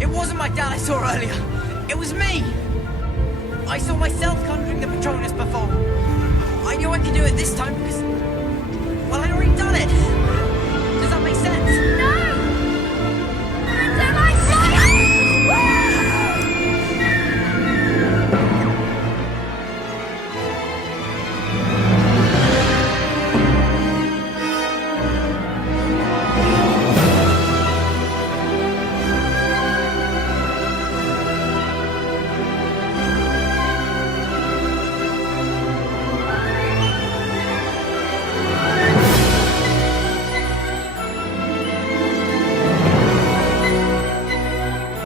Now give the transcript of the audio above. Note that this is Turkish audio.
It wasn't my dad I saw earlier. It was me. I saw myself conjuring the Patronus before. I knew I could do it this time because